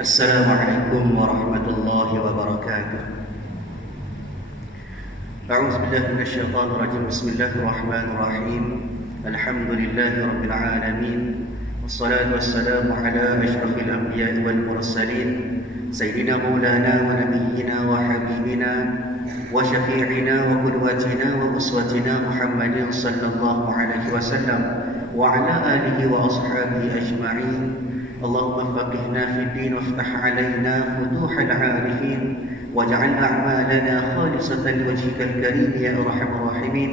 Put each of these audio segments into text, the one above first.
Assalamualaikum warahmatullahi wabarakatuh. A'udzu billahi minasyaitonir rajim. Bismillahirrahmanirrahim. Alhamdulillahi rabbil alamin. Wassalatu wassalamu ala asyrafil anbiya'i wal mursalin sayyidina maulana wa nabiyyina wa habibina wa syafi'ina wa qudwatina wa uswatina Muhammadin sallallahu alaihi wasallam wa ala alihi wa ashabihi ajma'in. اللهم فقهنا في الدين وافتح علينا فتوح العارفين واجعل أعمالنا خالصة لوجهك الكريم يا أرحم الراحمين.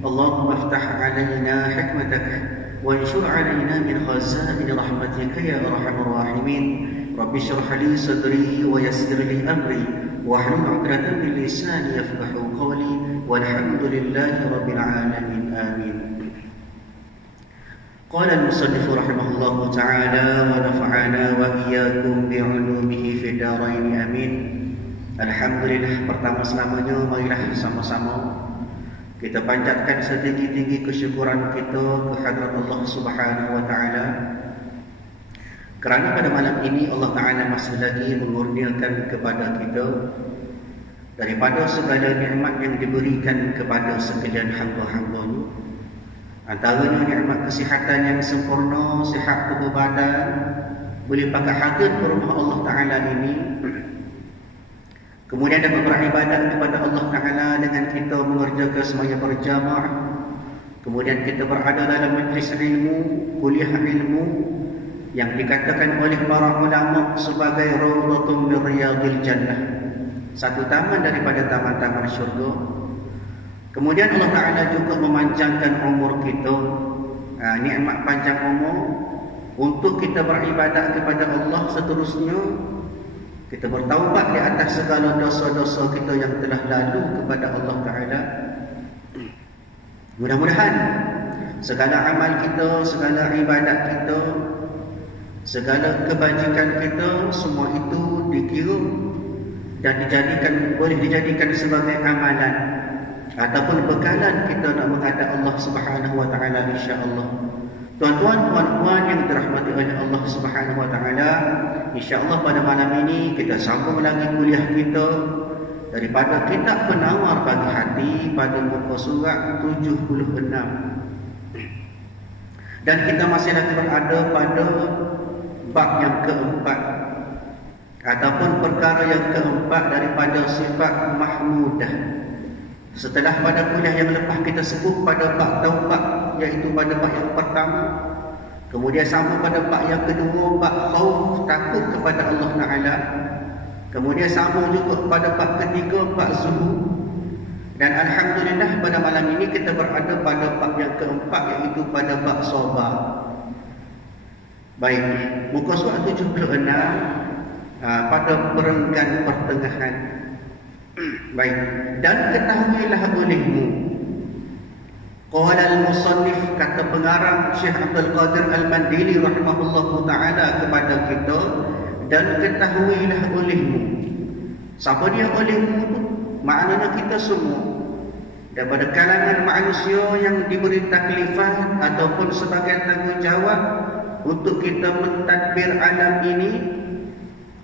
اللهم افتح علينا حكمتك وانشر علينا من خزائن رحمتك يا أرحم الراحمين. رب اشرح لي صدري ويسر لي أمري واحلل عقدة من لساني يفقهوا قولي والحمد لله رب العالمين آمين. قال المصنف رحمه الله تعالى ونفعنا وإياكم بعلومه في الدارين آمين. Alhamdulillah, pertama-selamanya marilah sama-sama kita panjatkan setinggi-tinggi kesyukuran kita kehadrat Allah Subhanahu wa taala, kerana pada malam ini Allah Taala masih lagi mengurniakan kepada kita daripada segala nikmat yang diberikan kepada sekalian hamba-hamba-Nya. Antaranya nikmat kesihatan yang sempurna, sihat tubuh badan, boleh pakai hadir ke rumah Allah Ta'ala ini. Kemudian dapat beribadat kepada Allah Ta'ala dengan kita mengerjakan sembahyang berjamaah. Kemudian kita berada dalam majlis ilmu, kuliah ilmu yang dikatakan oleh para ulama sebagai rawdatun min riyadil jannah, satu taman daripada taman-taman syurga. Kemudian Allah Ta'ala juga memanjangkan umur kita, nikmat panjang umur untuk kita beribadat kepada Allah. Seterusnya kita bertaubat di atas segala dosa-dosa kita yang telah lalu kepada Allah Ta'ala. Mudah-mudahan segala amal kita, segala ibadat kita, segala kebajikan kita, semua itu dikira dan boleh dijadikan sebagai amalan ataupun bekalan kita nak menghadap Allah Subhanahu wa taala, insya-Allah. Tuan-tuan, puan-puan yang dirahmati oleh Allah Subhanahu wa taala, insya-Allah pada malam ini kita sambung lagi kuliah kita daripada kitab Penawar Bagi Hati pada muka surat 76. Dan kita masih lagi berada pada bab yang keempat ataupun perkara yang keempat daripada sifat mahmudah. Setelah pada kuliah yang lepas kita sebut pada bab taubat, iaitu pada bab yang pertama. Kemudian sambung pada bab yang kedua, bab khauf, takut kepada Allah Ta'ala. Kemudian sambung juga pada bab ketiga, bab zuhud. Dan Alhamdulillah pada malam ini kita berada pada bab yang keempat, iaitu pada bab sabar. Baik, muka surat 76 pada perenggan pertengahan. Baik, dan ketahuilah olehmu, qala al-musannif, kata pengarang Syekh Abdul Qadir Al-Mandili rahimahullahu ta'ala kepada kita, dan ketahuilah olehmu. Siapa dia olehmu tu? Maknanya kita semua daripada kalangan manusia yang diberi taklifan ataupun sebagai tanggungjawab untuk kita mentadbir alam ini,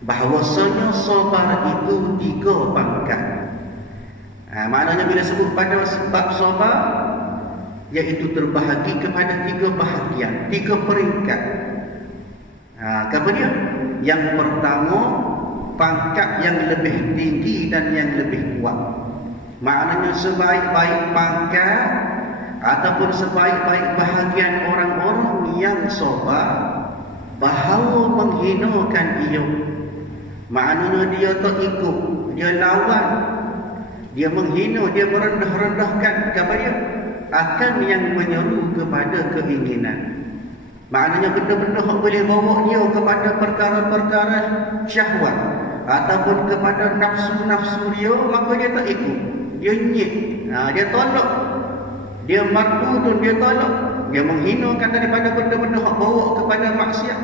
bahawasanya sabar itu 3 pangkat. Maknanya bila sebut pada sebab sabar, iaitu terbahagi kepada 3 bahagian, 3 peringkat. Apa dia? Yang pertama, pangkat yang lebih tinggi dan yang lebih kuat. Maknanya sebaik-baik pangkat ataupun sebaik-baik bahagian orang-orang yang sabar, bahawa menghinakan ia. Maknanya dia tak ikut, dia lawan, dia menghina, dia merendah-rendahkan kepada dia, akan yang menyeru kepada keinginan. Maknanya benda-benda yang boleh bawa dia kepada perkara-perkara syahwat ataupun kepada nafsu-nafsu dia, maka dia tak ikut, dia nyit, dia tolak, dia mardudun, dia tolak, dia menghinakan daripada benda-benda yang bawa kepada maksiat,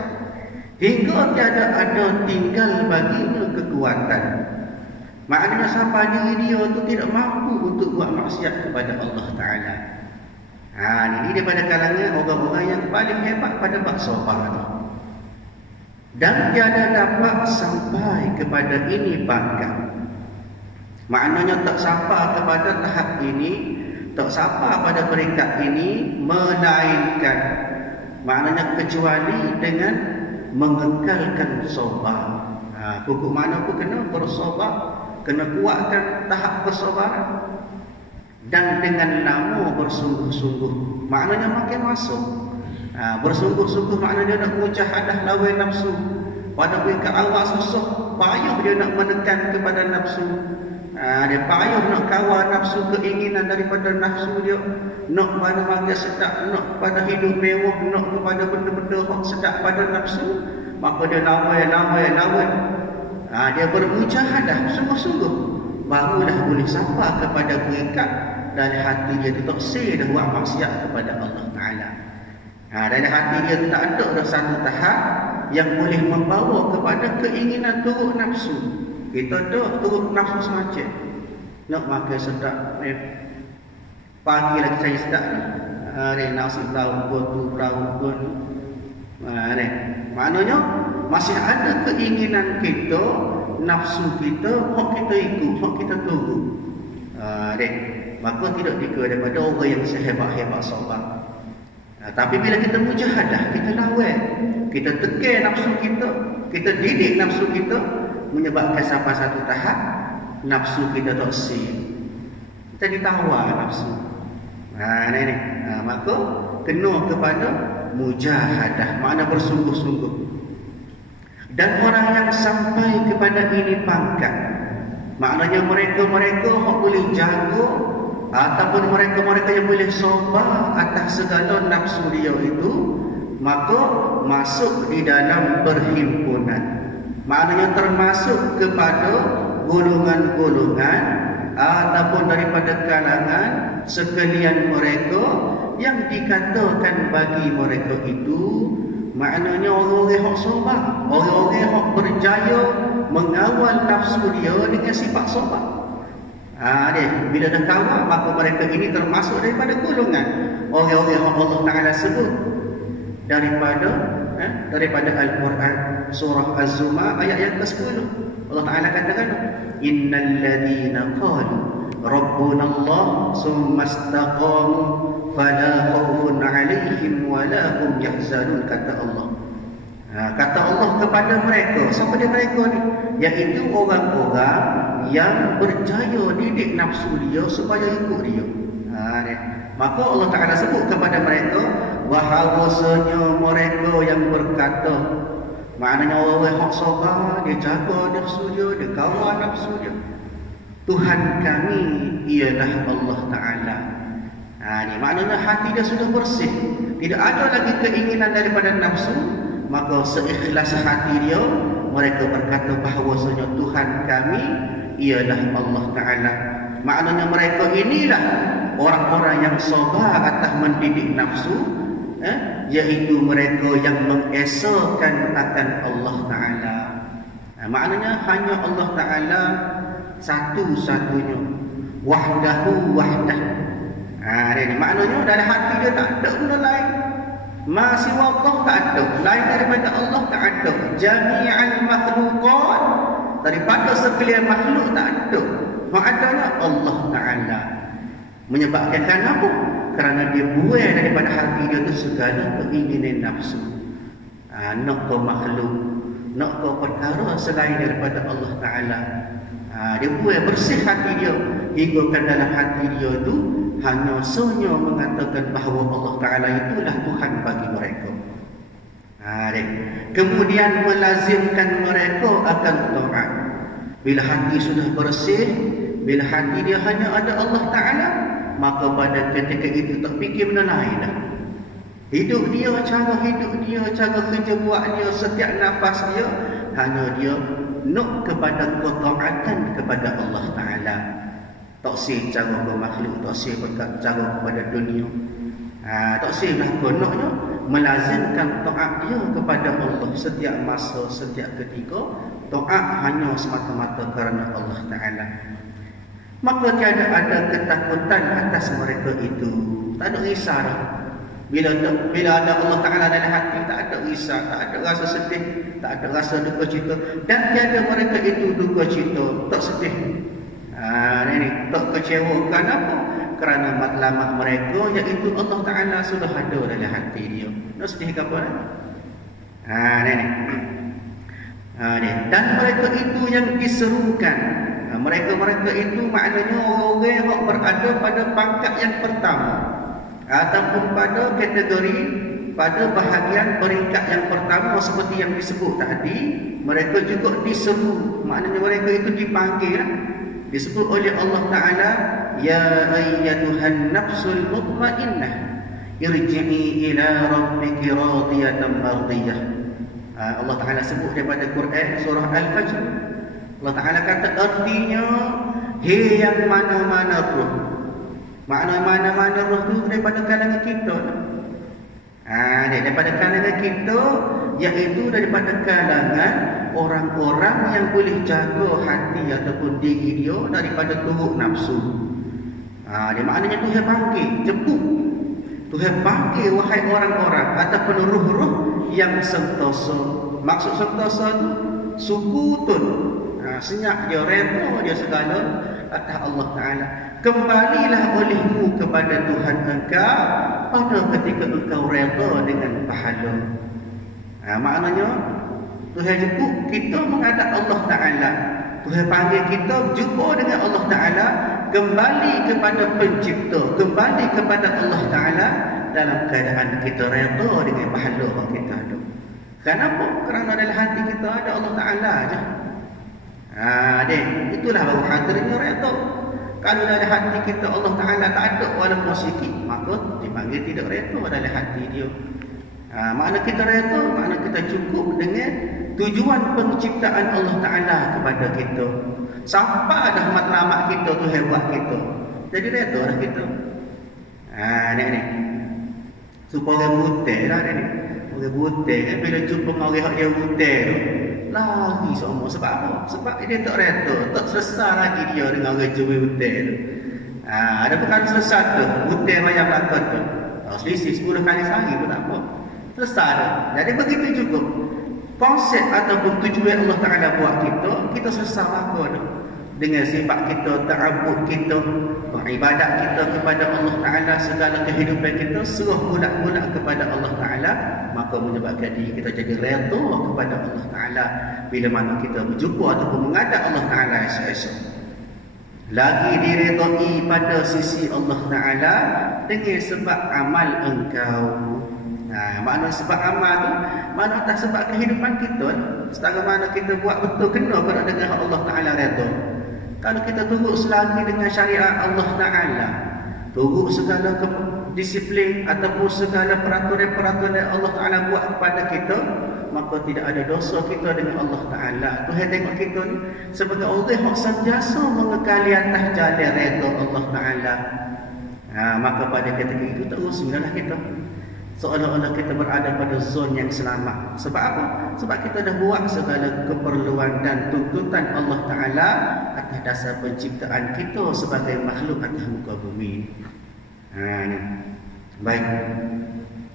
hingga tiada ada tinggal baginya kekuatan. Maknanya sampai diri dia tu tidak mampu untuk buat maksiat kepada Allah Ta'ala. Ini daripada kalangan orang-orang yang paling hebat pada bab sabar ni. dan tiada dapat sampai kepada ini pangkat. Maknanya tak sampai kepada tahap ini, tak sampai pada peringkat ini, melainkan maknanya kecuali dengan mengekalkan sabar. Pokok mana pun kena bersabar, kena kuatkan tahap kesabaran, dan dengan lama bersungguh-sungguh. Maknanya makin masuk. Bersungguh-sungguh maknanya dia nak mujahadah lawan nafsu. Pada peringkat awal susah, payah dia nak menekan kepada nafsu. Dia payah nak kawal nafsu, keinginan daripada nafsu dia, nak pada makan sedap, nak kepada hidup mewah, nak kepada benda-benda yang sedap pada nafsu. Maka dia lawan. Dia bermujahadah sungguh-sungguh, barulah boleh sampai kepada peringkat dari hati dia tu tak dah buat maksiat kepada Allah Ta'ala. Dari hati dia tu tak ada satu tahap yang boleh membawa kepada keinginan turut nafsu. Kita dah turut nafsu semacam nak makan sedap, pagi lagi saya sedap ni, nasi perahu pun tu perahu pun, maknanya masih ada keinginan kita, nafsu kita, hak kita ikut, hak kita turut. Maka tidak dikira daripada orang yang sehebat-hebat sabar. Tapi bila kita mujahadah, kita lawan, kita tekan nafsu kita, kita didik nafsu kita, menyebabkan sampai satu tahap nafsu kita tak sih, kita ditawar nafsu. Maka kena kepada mujahadah, makna bersungguh-sungguh. Dan orang yang sampai kepada ini pangkat, maknanya mereka-mereka yang boleh jaga, ataupun mereka-mereka yang boleh sabar atas segala nafsu dia itu, maka masuk di dalam perhimpunan. Maknanya termasuk kepada golongan-golongan ataupun daripada kalangan sekalian mereka yang dikatakan bagi mereka itu, maknanya orang-orang yang sabar, orang-orang yang berjaya mengawal nafsu dia dengan sifat sabar. Bila dah kawal, maka mereka ini termasuk daripada golongan orang-orang yang Allah Ta'ala sebut daripada Al-Quran surah Az-Zumar ayat yang ke-10. Allah Ta'ala katakan, innal ladhina qalu rabbuna Allah summa istaqamu fala khawfun 'alaihim wala hum yahzanun, kata Allah. Kata Allah kepada mereka, siapa dia mereka ni? Iaitu orang-orang yang berjaya didik nafsu dia supaya ikut dia. Maka Allah Ta'ala sebut kepada mereka bahawasanya mereka yang berkata, maknanya orang yang sabar, dia jaga nafsu dia, dia kawal nafsu dia, Tuhan kami ialah Allah Ta'ala. Ini maknanya hati dia sudah bersih, tidak ada lagi keinginan daripada nafsu. Maka seikhlas hati dia, mereka berkata bahawasanya Tuhan kami ialah Allah Ta'ala. Maknanya mereka inilah orang-orang yang sabar atas mendidik nafsu, iaitu mereka yang mengesahkan akan Allah Ta'ala. Maknanya hanya Allah Ta'ala satu-satunya, wahdahu wahdah. Ini maknanya dalam hati dia tak ada benda lain, masih Allah tak ada, lain daripada Allah tak ada. Jami'al makhluqat, daripada sekalian makhluk tak ada, maknanya Allah Ta'ala. Menyebabkan kenapa? Kerana dia buai daripada hati dia tu segala keinginan nafsu. Nak kau makhluk, nak kau perkara selain daripada Allah Ta'ala. Dia buai bersih hati dia, hingga dalam hati dia tu hanya senyum mengatakan bahawa Allah Ta'ala itulah Tuhan bagi mereka. Kemudian melazimkan mereka akan taat. Bila hati sudah bersih, bila hati dia hanya ada Allah Ta'ala, maka pada ketika itu tak fikir benda lain dah. Hidup dia, cara hidup dia, cara kerja buat dia, setiap nafas dia, hanya dia nak kepada ketaatan kepada Allah Ta'ala. Tak sih cara bermakhluk, tak sih cara kepada dunia. Tak sih lah konoknya melazimkan taat dia kepada Allah setiap masa, setiap ketika. Taat hanya semata-mata kerana Allah Ta'ala. Maka tiada ada ketakutan atas mereka itu. Tak ada risau dah. Bila ada Allah Ta'ala dalam hati, tak ada risau, tak ada rasa sedih, tak ada rasa duka cita. Dan tiada mereka itu duka cita, tak sedih. Ini tak kecewa. Kenapa? Kerana matlamat mereka, iaitu Allah Ta'ala sudah ada dalam hati dia. Nak sedih ke apa? Ini. Dan mereka itu yang diserukan. Mereka-mereka itu maknanya orang-orang yang berada pada pangkat yang pertama, ataupun pada kategori, pada bahagian peringkat yang pertama seperti yang disebut tadi. Mereka juga diseru, maknanya mereka itu dipanggil, disebut oleh Allah Ta'ala, ya ayyatuhan nafsul mutmainnah irji'i ila rabbiki radiyatan mardiyah. Allah Ta'ala sebut daripada Quran surah Al-Fajr. Allah Ta'ala kata artinya, hei yang mana-mana roh. Mana-mana roh tu daripada kalangan kita. Daripada kalangan kita, iaitu daripada kalangan orang-orang yang boleh jaga hati ataupun diri dia daripada turut nafsu. Dia maknanya Tuhan panggil, jemput. Tuhan panggil wahai orang-orang ataupun roh-roh yang sentosa. Maksud sentosa tu sukutun, senyap dia, redha dia segala atas Allah Ta'ala. Kembalilah olehmu kepada Tuhan engkau pada ketika engkau redha dengan pahala. Maknanya Tuhan jemput kita menghadap Allah Ta'ala. Tuhan panggil kita jumpa dengan Allah Ta'ala, kembali kepada pencipta, kembali kepada Allah Ta'ala dalam keadaan kita redha dengan pahala yang kita ada. Kenapa? Kerana dalam hati kita ada Allah Ta'ala aja. Itulah baru hadirnya redha. Kalau dalam hati kita Allah Ta'ala tak ada walaupun sikit, maka dipanggil tidak redha dalam hati dia. Makna kita redha, makna kita cukup dengan tujuan penciptaan Allah Ta'ala kepada kita. Sampai dah matlamat kita tu hebat kita, jadi redha dah kita. Ni supaya butai lah ni. Orang butai bila jumpa orang yang butai tu lari semua. Sebab apa? Sebab dia tak redha, tak selesai lagi dia dengan orang jual butai tu. Ada perkara selesai tu, butai bayar belakang tu, selisih 10 kali sehari pun tak apa, selesai tu. Jadi begitu juga konsep ataupun tujuan Allah Ta'ala buat kita selesai apa tu. Dengan sifat kita, ta'abud kita, beribadat kita kepada Allah Ta'ala, segala kehidupan kita serah bulat-bulat kepada Allah Ta'ala, maka menyebabkan diri kita jadi redha kepada Allah Ta'ala bila mana kita berjumpa ataupun menghadap Allah Ta'ala esok-esok. Lagi diredai pada sisi Allah Ta'ala dengan sebab amal engkau. Makna sebab amal tu, makna tak sebab kehidupan kita. Setara mana kita buat betul kena pada dengan Allah Ta'ala redha. Kalau kita turut selagi dengan syariat Allah Ta'ala, turut segala disiplin ataupun segala peraturan-peraturan yang Allah Ta'ala buat kepada kita, maka tidak ada dosa kita dengan Allah Ta'ala. Tuhan tengok kita ni sebagai orang yang sentiasa mengekali atas jalan redha Allah Ta'ala. Maka pada ketika itu teruslah kita, seolah-olah kita berada pada zon yang selamat. Sebab apa? Sebab kita dah buat segala keperluan dan tuntutan Allah Ta'ala atas dasar penciptaan kita sebagai makhluk atas muka bumi. Baik.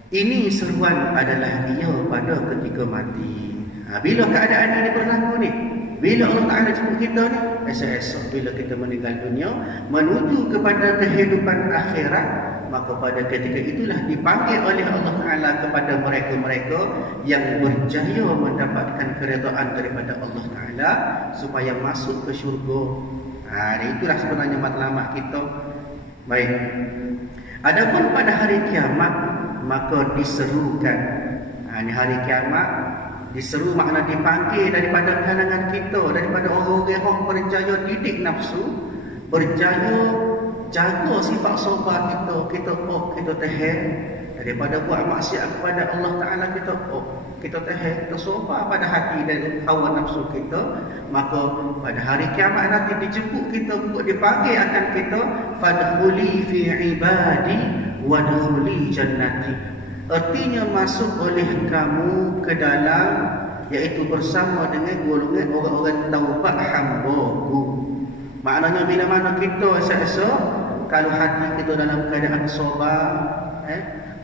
Ini seruan adalah ia pada ketika mati. Bila keadaan ini berlaku ni, bila Allah Ta'ala jemput kita ni, esok-esok bila kita meninggal dunia menuju kepada kehidupan akhirat, maka pada ketika itulah dipanggil oleh Allah Ta'ala kepada mereka-mereka yang berjaya mendapatkan keredaan daripada Allah Ta'ala supaya masuk ke syurga. Itulah sebenarnya matlamat kita. Baik. Adapun pada hari kiamat, maka diserukan. Ini hari kiamat, diseru makna dipanggil daripada kalangan kita, daripada orang-orang yang berjaya didik nafsu, berjaya jaga sifat sabar kita tahan daripada buat maksiat kepada Allah Ta'ala, kita tahan, kita sabar pada hati dan hawa nafsu kita. Maka pada hari kiamat nanti dijemput kita, dipanggil akan kita, fadkhuli fi ibadi wadkhuli jannati. Artinya masuk oleh kamu ke dalam, iaitu bersama dengan golongan orang-orang taubat hamba-Ku. Maknanya bila mana kita esok-esok, kalau hati kita dalam keadaan sabar,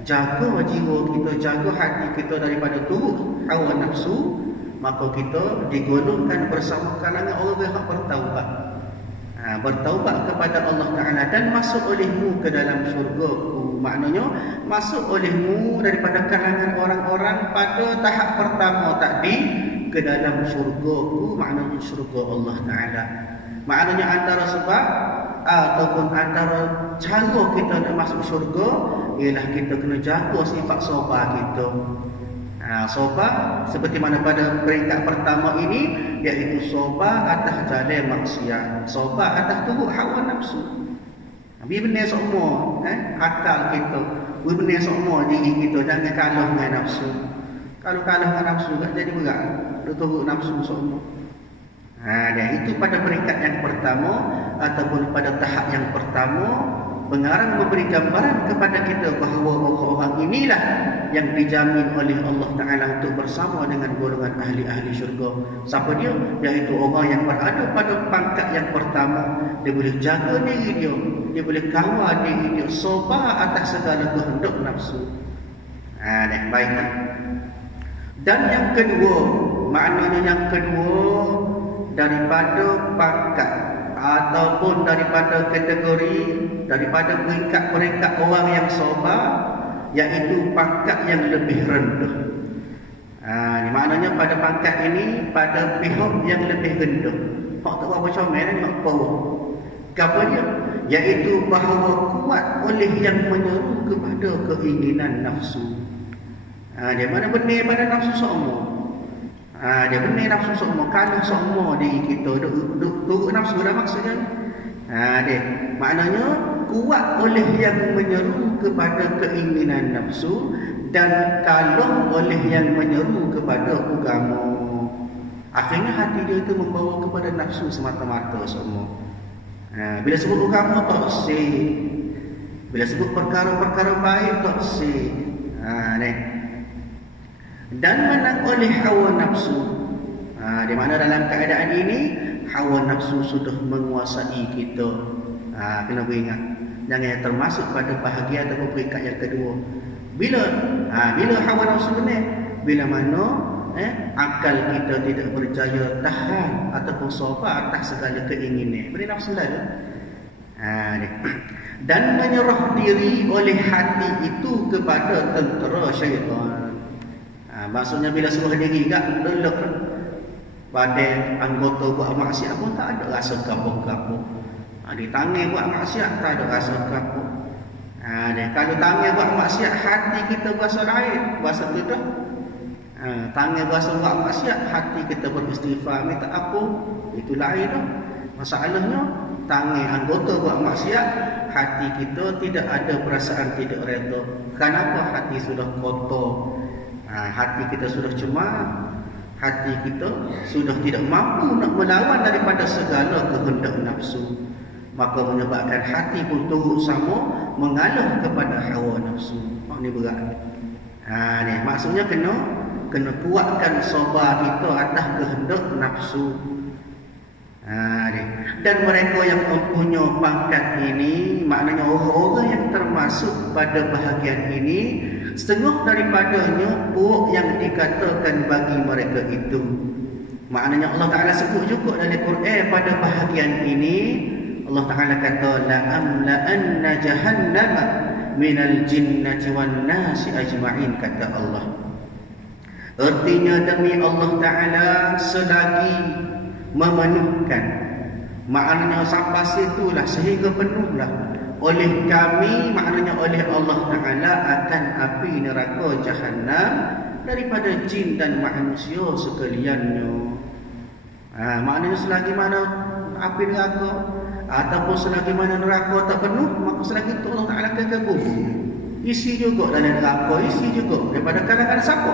jaga jiwa kita, jaga hati kita daripada turut hawa nafsu, maka kita digolongkan bersama kalangan orang yang bertaubat. Bertaubat kepada Allah Ta'ala dan masuk olehmu ke dalam syurga-Ku. Maknanya masuk olehmu daripada kalangan orang-orang pada tahap pertama tadi ke dalam syurga-Ku, maknanya syurga Allah Ta'ala. Maknanya antara sebab ataupun antara cara kita nak masuk syurga ialah kita kena jaga sifat sabar kita. Sabar seperti mana pada peringkat pertama ini, iaitu sabar atas jalan maksiat, sabar atas turut hawa nafsu. Biar benar semua akal kita, biar benar semua diri kita, jangan kalah dengan nafsu. Kalau kalah dengan nafsu tak jadi berat, dia turut nafsu semua. Dan itu pada peringkat yang pertama ataupun pada tahap yang pertama, pengarang memberi gambaran kepada kita bahawa orang-orang inilah yang dijamin oleh Allah Ta'ala untuk bersama dengan golongan ahli-ahli syurga. Siapa dia? Iaitu orang yang berada pada pangkat yang pertama. Dia boleh jaga diri dia boleh kawal diri dia, sabar atas segala kehendak nafsu. Baik. Dan yang kedua, maknanya yang kedua daripada pangkat ataupun daripada kategori, daripada peringkat orang yang sabar, iaitu pangkat yang lebih rendah. Ini maknanya pada pangkat ini, pada pihak yang lebih rendah. Hak tak apa comel ni, hak bawah. Apa dia? Iaitu bahawa kuat oleh yang menyeru kepada keinginan nafsu. Dia mana benar pada nafsu semua. Dia benar nafsu semua, kalah semua diri kita, turut nafsu dah maksudnya. Dia maknanya kuat oleh yang menyeru kepada keinginan nafsu dan kalah oleh yang menyeru kepada agama. Akhirnya hati dia itu membawa kepada nafsu semata-mata semua. Bila sebut agama tak sih, bila sebut perkara-perkara baik tak sih. Dan menang oleh hawa nafsu. Di mana dalam keadaan ini hawa nafsu sudah menguasai kita. Kena beringat, jangan termasuk pada bahagian atau peringkat yang kedua. Bila hawa nafsu benar, bila mana akal kita tidak berjaya tahan ataupun sabar atas segala keinginan, beri nafsu lalu. Dan menyerah diri oleh hati itu kepada tentera syaitan. Maksudnya bila suruh diri tak delok pada anggota buat maksiat pun tak ada rasa kapok-kapok. Di tangan buat maksiat tak ada rasa kapok. Kalau tangan buat maksiat, hati kita berasa lain, berasa tu dah. Tangan berasa buat maksiat, hati kita beristighfar minta ampun, itu lain dah. Masalahnya tangan anggota buat maksiat, hati kita tidak ada perasaan tidak redha. Kenapa? Hati sudah kotor. Hati kita sudah cemar, hati kita sudah tidak mampu nak melawan daripada segala kehendak nafsu, maka menyebabkan hati pun turut sama mengalah kepada hawa nafsu. Ini berat. Ni maksudnya kena kuatkan sabar kita atas kehendak nafsu. Dan mereka yang mempunyai pangkat ini, maknanya orang-orang yang termasuk pada bahagian ini, setengah daripadanya puak yang dikatakan bagi mereka itu. Maknanya Allah Ta'ala sebut juga dalam Quran pada bahagian ini, Allah Ta'ala kata la'amla'anna jahannama minal jinnati wan nasi ajma'in, kata Allah. Artinya demi Allah Ta'ala selagi memenuhkan, maknanya sampai situlah sehingga penuhlah oleh kami, maknanya oleh Allah Ta'ala akan api neraka Jahannam daripada jin dan manusia sekaliannya. Maknanya selagi mana api neraka ataupun selagi mana neraka tak penuh, maka selagi itu Allah Ta'ala akan kabur. Isi juga dalam neraka, isi juga daripada kalangan siapa?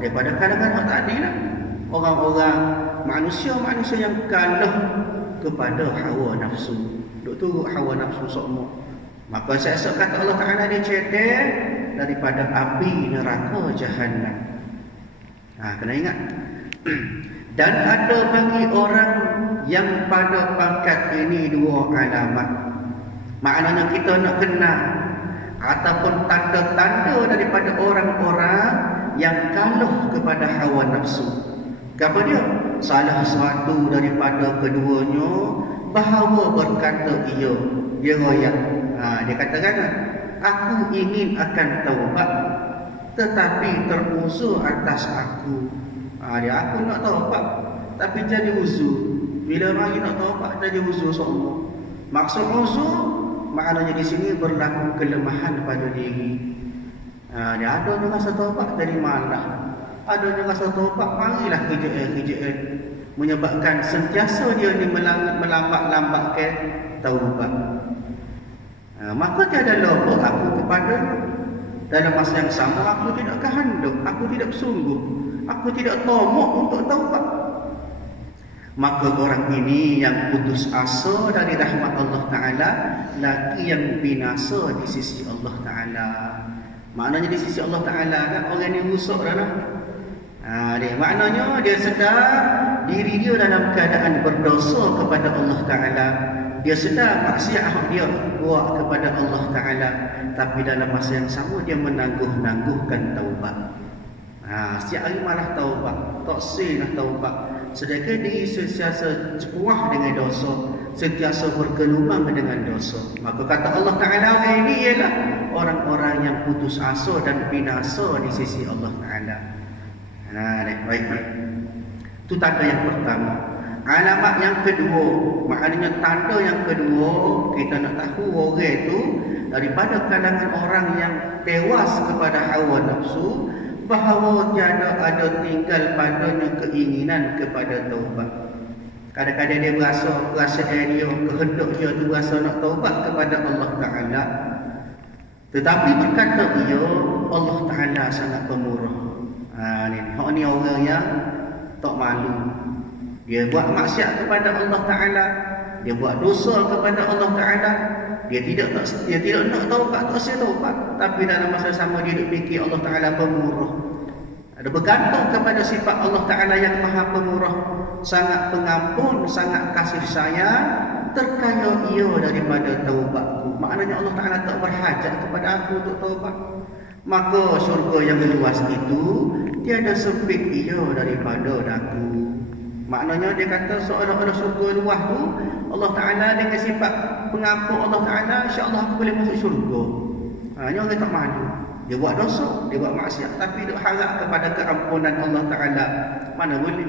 Daripada kalangan hak tadi lah. Orang-orang manusia-manusia yang kalah kepada hawa nafsu, duk turut hawa nafsu semua. Maka seesok kata Allah Ta'ala dia cetek daripada api neraka Jahannam. Kena ingat. Dan ada bagi orang yang pada pangkat ini dua alamat. Maknanya kita nak kenal ataupun tanda-tanda daripada orang-orang yang kalah kepada hawa nafsu. Apa dia? Salah satu daripada keduanya bahawa berkata ia, dia royak. Dia katakan, aku ingin akan taubat, tetapi teruzur atas aku. Aku nak taubat, tapi jadi uzur. Bila mari nak taubat jadi uzur semua. Maksud uzur maknanya di sini berlaku kelemahan pada diri. Dia ada yang rasa taubat jadi malas. Ada yang rasa taubat marilah kerja menyebabkan sentiasa dia ni melambat-lambatkan taubat. Maka tiada lupa aku kepada dalam masa yang sama aku tidak kehendak, aku tidak bersungguh, aku tidak tomok untuk taubat. Maka orang ini yang putus asa dari rahmat Allah Ta'ala, lagi yang binasa di sisi Allah Ta'ala. Maknanya di sisi Allah Ta'ala kan orang ni rusak dah lah. Maknanya dia sedar diri dia dalam keadaan berdosa kepada Allah Ta'ala. Dia sedar maksiat dia buat kepada Allah Ta'ala, tapi dalam masa yang sama dia menangguh-nangguhkan taubat. Setiap hari malah taubat, tak nak taubat. Sedangkan dia sentiasa cepuah dengan dosa, sentiasa bergelumang dengan dosa. Maka kata Allah Ta'ala, orang ini ialah orang-orang yang putus asa dan binasa di sisi Allah Ta'ala. Baik. Itu tanda yang pertama. Alamat yang kedua, maknanya tanda yang kedua, kita nak tahu orang itu daripada kalangan orang yang tewas kepada hawa nafsu, bahawa tiada ada tinggal padanya keinginan kepada taubat. Kadang-kadang dia berasa dia kehendak dia tu berasa nak taubat kepada Allah Ta'ala, tetapi berkata dia, Allah Ta'ala sangat pemurah. Ni orang yang tak malu. Dia buat maksiat kepada Allah Ta'ala, dia buat dosa kepada Allah Ta'ala, dia tidak nak taubat, tak saya taubat, tapi dalam masa sama dia duk fikir Allah Ta'ala pemurah. Ada bergantung kepada sifat Allah Ta'ala yang maha pemurah, sangat pengampun, sangat kasih sayang, terkaya ia daripada taubatku. Maknanya Allah Ta'ala tak berhajat kepada aku untuk taubat. Maka syurga yang luas itu tiada sempit ia daripada daku. Maknanya dia kata seolah-olah syurga luas tu Allah Ta'ala dengan sifat pengampun Allah Ta'ala, insya-Allah aku boleh masuk syurga. Ini orang tak malu. Dia buat dosa, dia buat maksiat, tapi dia harap kepada keampunan Allah Ta'ala. Mana boleh?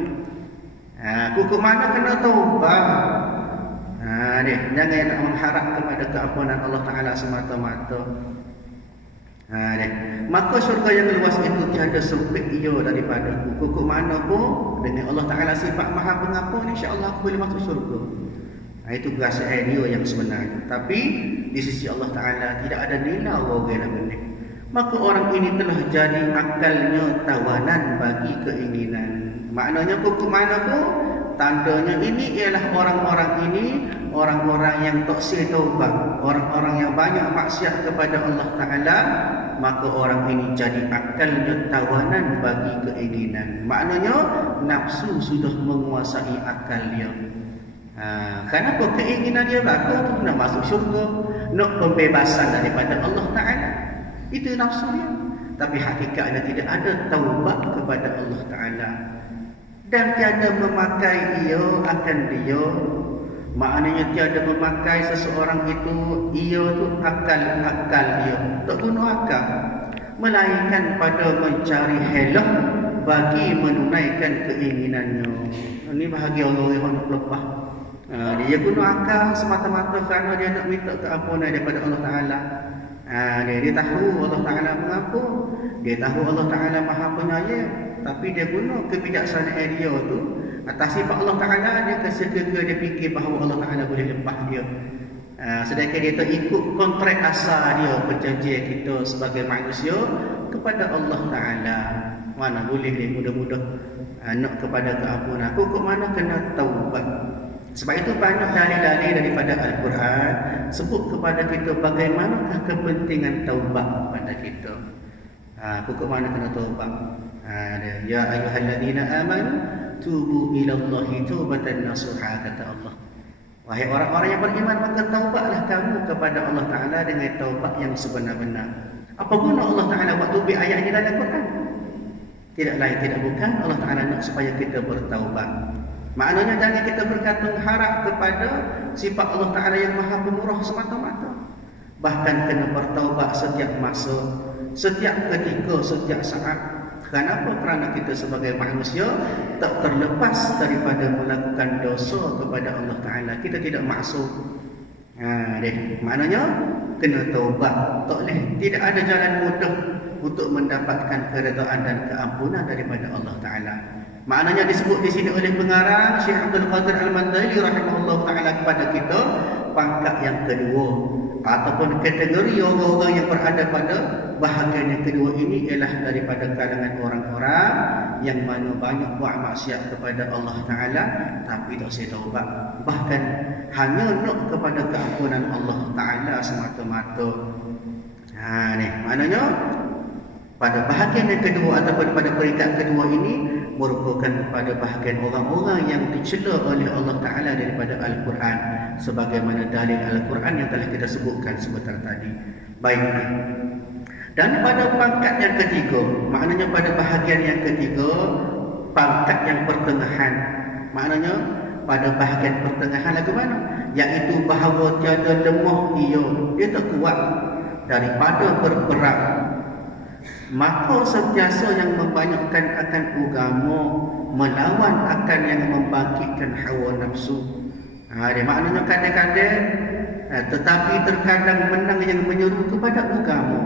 Aku ke mana kena taubat? Jangan nak mengharap kepada keampunan Allah Ta'ala semata-mata. Maka syurga yang luas itu tiada sempit ia daripada aku. Ke mana pun dengan Allah Ta'ala sifat maha pengampun, insya-Allah aku boleh masuk syurga. Itu perasaan dia yang sebenarnya. Tapi di sisi Allah Ta'ala tidak ada nilai orang yang benar. Maka orang ini telah jadi akalnya tawanan bagi keinginan. Maknanya ke mana pun tandanya ini ialah orang-orang ini orang-orang yang tak taubat, orang-orang yang banyak maksiat kepada Allah Ta'ala. Maka orang ini jadi akalnya tawanan bagi keinginan. Maknanya nafsu sudah menguasai akal dia. Kenapa keinginan dia bagus tu nak masuk syurga, nak pembebasan daripada Allah Ta'ala. Itu nafsu dia. Tapi hakikatnya tidak ada taubat kepada Allah Ta'ala, dan tiada memakai ia akan dia. Maknanya tiada memakai seseorang itu, ia tu akal dia, tak guna akal, melainkan pada mencari helah bagi menunaikan keinginannya. Ini bahagia orang yang nak lepas. Dia guna akal semata-mata kerana dia nak minta keampunan daripada Allah Ta'ala. Dia tahu Allah Ta'ala mengampun, dia tahu Allah Ta'ala maha penyayang, tapi dia guna kebijaksanaan dia tu atas sifat Allah Ta'ala. Dia kesekeka dia fikir bahawa Allah Ta'ala boleh lepas dia. Sedangkan dia tak ikut kontrak asal dia, perjanjian kita sebagai manusia kepada Allah Ta'ala. Mana boleh dia mudah-mudah nak kepada keampunan. Aku ke mana kena taubat. Sebab itu banyak dalil-dalil daripada Al-Quran sebut kepada kita bagaimanakah kepentingan taubat kepada kita. Aku ke mana kena taubat. Ya ayyuhalladzina amanu tubu ilallahi taubatan nasuha, kata Allah. Wahai orang-orang yang beriman, maka taubatlah kamu kepada Allah Ta'ala dengan taubat yang sebenar-benar. Apa guna Allah Ta'ala buat tubik ayat ini dalam Quran? Tidak lain, tidak bukan Allah Ta'ala nak supaya kita bertaubat. Maknanya jangan kita bergantung harap kepada sifat Allah Ta'ala yang maha pemurah semata-mata. Bahkan kena bertaubat setiap masa, setiap ketika, setiap saat. Kenapa? Kerana kita sebagai manusia tak terlepas daripada melakukan dosa kepada Allah Ta'ala. Kita tidak maksum. Maknanya kena taubat. Tak boleh. Tidak ada jalan mudah untuk mendapatkan keredaan dan keampunan daripada Allah Ta'ala. Maknanya disebut di sini oleh pengarang Syekh Abdul Qadir Al-Mandali rahimahullah ta'ala kepada kita, pangkat yang kedua ataupun kategori orang-orang yang berada pada bahagian yang kedua ini ialah daripada kalangan orang-orang yang mana banyak buat maksiat kepada Allah Ta'ala tapi tak saya taubat, bahkan hanya nak kepada keampunan Allah Ta'ala semata-mata. Maknanya pada bahagian yang kedua ataupun pada peringkat kedua ini merupakan pada bahagian orang-orang yang dicela oleh Allah Ta'ala daripada Al-Quran, sebagaimana dalil Al-Quran yang telah kita sebutkan sebentar tadi. Baik. Dan pada pangkat yang ketiga, maknanya pada bahagian yang ketiga, pangkat yang pertengahan. Maknanya pada bahagian pertengahan lagu mana? Iaitu bahawa tiada lemah dia tak kuat daripada berperang. Maka sentiasa yang membanyakkan akan agama, melawan akan yang membangkitkan hawa nafsu. Dia maknanya kadang-kadang tetapi terkadang menang yang menyeru kepada agama.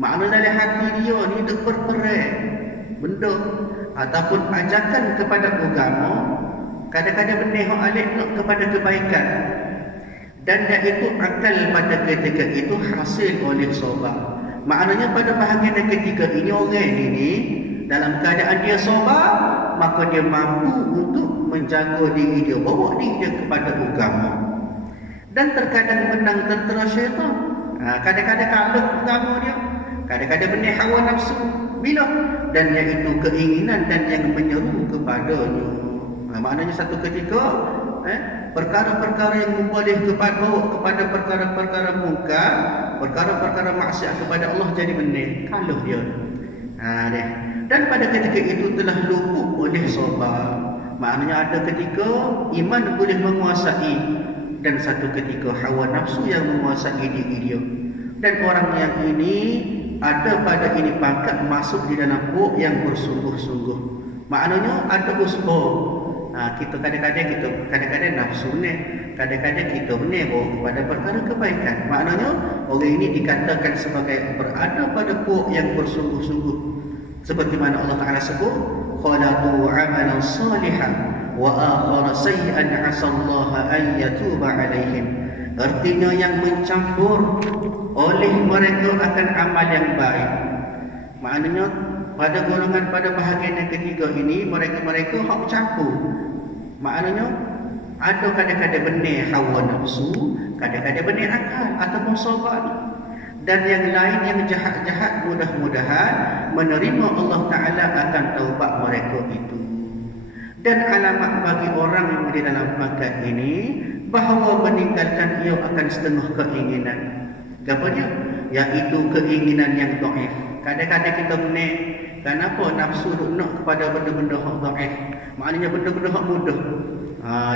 Maknanya dalam hati dia ni duk berperang benda ataupun ajakan kepada agama, kadang-kadang benih hak alik nak kepada kebaikan, dan iaitu akal pada ketika itu hasil oleh sabar. Maknanya pada bahagian yang ketiga ini, orang ini dalam keadaan dia sabar, maka dia mampu untuk menjaga diri dia, bawa diri dia kepada agama. Dan terkadang menang tentera syaitan. Kadang-kadang kalah agama dia, kadang-kadang benih hawa nafsu bila, dan iaitu keinginan dan yang menyeru kepadanya. Maknanya satu ketika perkara-perkara yang memboleh bawa kepada perkara-perkara mungkar, perkara-perkara maksiat kepada Allah jadi benih, kalah dia. Dan pada ketika itu telah luput oleh sabar. Maknanya ada ketika iman boleh menguasai, dan satu ketika hawa nafsu yang menguasai diri dia. Dan orang yang ini ada pada ini pangkat masuk di dalam buah yang bersungguh-sungguh. Maknanya ada usaha. Kita kadang-kadang nafsu ni, kadang-kadang kita benih bawa kepada perkara kebaikan. Maknanya orang ini dikatakan sebagai berada pada buah yang bersungguh-sungguh. Seperti mana Allah Ta'ala sebut, khalatu amalan salihan wa akhara sayyi'an 'asallaha an yatuba 'alaihim. Artinya yang mencampur oleh mereka akan amal yang baik. Maknanya pada golongan pada bahagian yang ketiga ini, mereka hak campur. Maknanya ada kadang-kadang benih hawa nafsu, kadang-kadang benih akal ataupun sabar. Dan yang lain yang jahat-jahat, mudah-mudahan menerima Allah Ta'ala akan taubat mereka itu. Dan alamat bagi orang yang di dalam pangkat ini, bahawa meninggalkan ia akan setengah keinginan. Apa dia? Iaitu keinginan yang dhaif. Kadang-kadang kita benih, kenapa nafsu nak kepada benda-benda hak dhaif? Maknanya benda-benda hak mudah.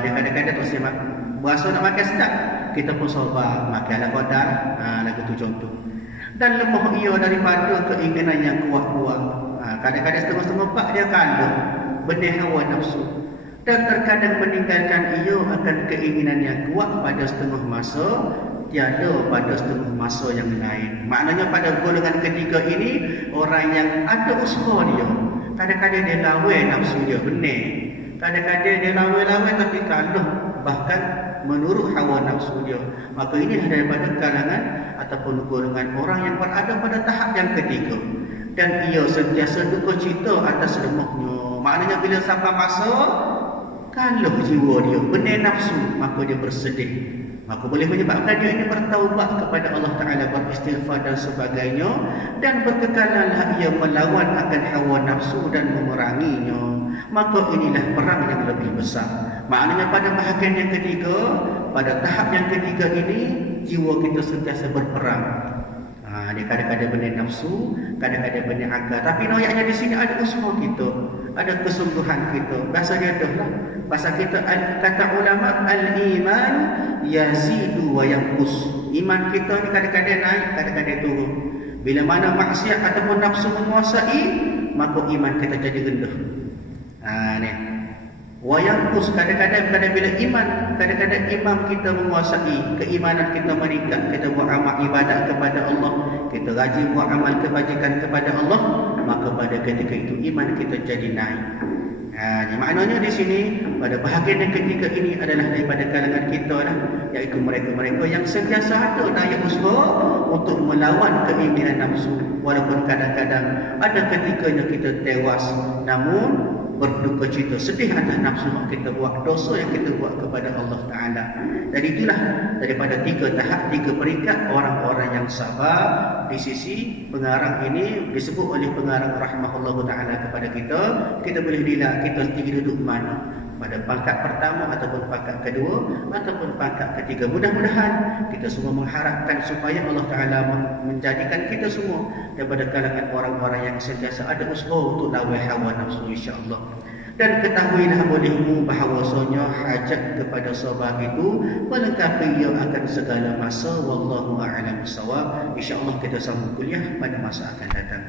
Dia kadang-kadang tak siap berasa nak makan sedap, kita pun sabar makanlah qadar. Lagu tu contoh. Dan lemah ia daripada keinginan yang kuat-kuat. Kadang-kadang setengah-setengah pak dia kalah benih hawa nafsu. Dan terkadang meninggalkan ia akan keinginan yang kuat pada setengah masa, tiada pada setengah masa yang lain. Maknanya pada golongan ketiga ini, orang yang ada usaha dia, kadang-kadang dia lawan nafsu dia benih, kadang-kadang dia lawan-lawan tapi kalah bahkan menurut hawa nafsu dia. Maka inilah daripada kalangan ataupun golongan orang yang berada pada tahap yang ketiga. Dan ia sentiasa duka cita atas lemahnya. Maknanya bila sampai masa kalah jiwa dia, benih nafsu, maka dia bersedih. Maka boleh menyebabkan dia ini bertaubat kepada Allah Ta'ala, beristighfar dan sebagainya. Dan berkekalanlah ia melawan akan hawa nafsu dan memeranginya. Maka inilah perang yang lebih besar. Maknanya pada bahagian yang ketiga, pada tahap yang ketiga ini jiwa kita sentiasa berperang. Dia kadang-kadang benda nafsu, kadang-kadang benda akal. Tapi noyaknya di sini ada usaha kita, ada kesungguhan kita. Bahasa dia dah lah. Bahasa kita, kata ulama, al-iman yazidu wa yanqus. Iman kita ni kadang-kadang naik, kadang-kadang turun. Bila mana maksiat ataupun nafsu menguasai, maka iman kita jadi rendah. Ni. Wa yanqus, kadang-kadang bila iman, kadang-kadang imam kita menguasai, keimanan kita meningkat, kita buat amal ibadat kepada Allah, kita rajin buat amal kebajikan kepada Allah, maka pada ketika itu iman kita jadi naik. Maknanya di sini pada bahagian yang ketiga ini adalah daripada kalangan kita lah, iaitu mereka-mereka yang sentiasa ada daya usaha untuk melawan keinginan nafsu, walaupun kadang-kadang ada ketikanya kita tewas, namun berduka cita, sedih atas nafsu yang kita buat, dosa yang kita buat kepada Allah Ta'ala. Dan itulah daripada 3 tahap, 3 peringkat orang-orang yang sabar. Di sisi pengarang ini disebut oleh pengarang rahimahullah Ta'ala kepada kita, kita boleh nilai kita tinggi duduk mana, pada pangkat pertama ataupun pangkat kedua ataupun pangkat ketiga. Mudah-mudahan kita semua mengharapkan supaya Allah Ta'ala menjadikan kita semua daripada kalangan orang-orang yang sentiasa ada usaha untuk lawan hawa nafsu, insya-Allah. Dan ketahuilah bolehmu bahawasanya hajat kepada sabar itu melengkapi ia akan segala masa. Wallahu a'lam bissawab. Insya-Allah kita sambung kuliah pada masa akan datang.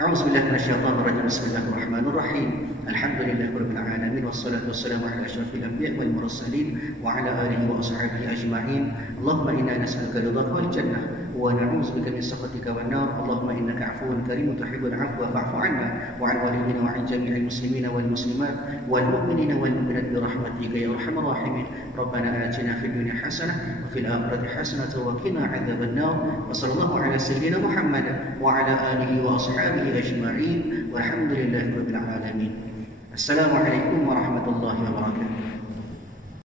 A'udzubillahi minasyaitonirrajim. Bismillahirrahmanirrahim. Alhamdulillahirabbil alamin wassalatu wassalamu ala asyrafil anbiya'i wal mursalin wa ala alihi wa ashabihi ajma'in. Allahumma inna nas'aluka ridhaka wal jannah wa na'udzubika min sakhatika wan nar. Allahumma innaka 'afuwun karimun tuhibbul 'afwa fa'fu 'anna wa 'an walidina wa 'an jami'il muslimina wal muslimat wal mu'minina wal mu'minat bi rahmatika ya arhamar rahimin. Rabbana atina fid dunya hasanah wa fil akhirati hasanah wa qina 'adzaban nar. Wa sallallahu ala sayyidina Muhammad wa ala alihi wa ashabihi ajma'in. Walhamdulillahirabbil alamin. Assalamualaikum warahmatullahi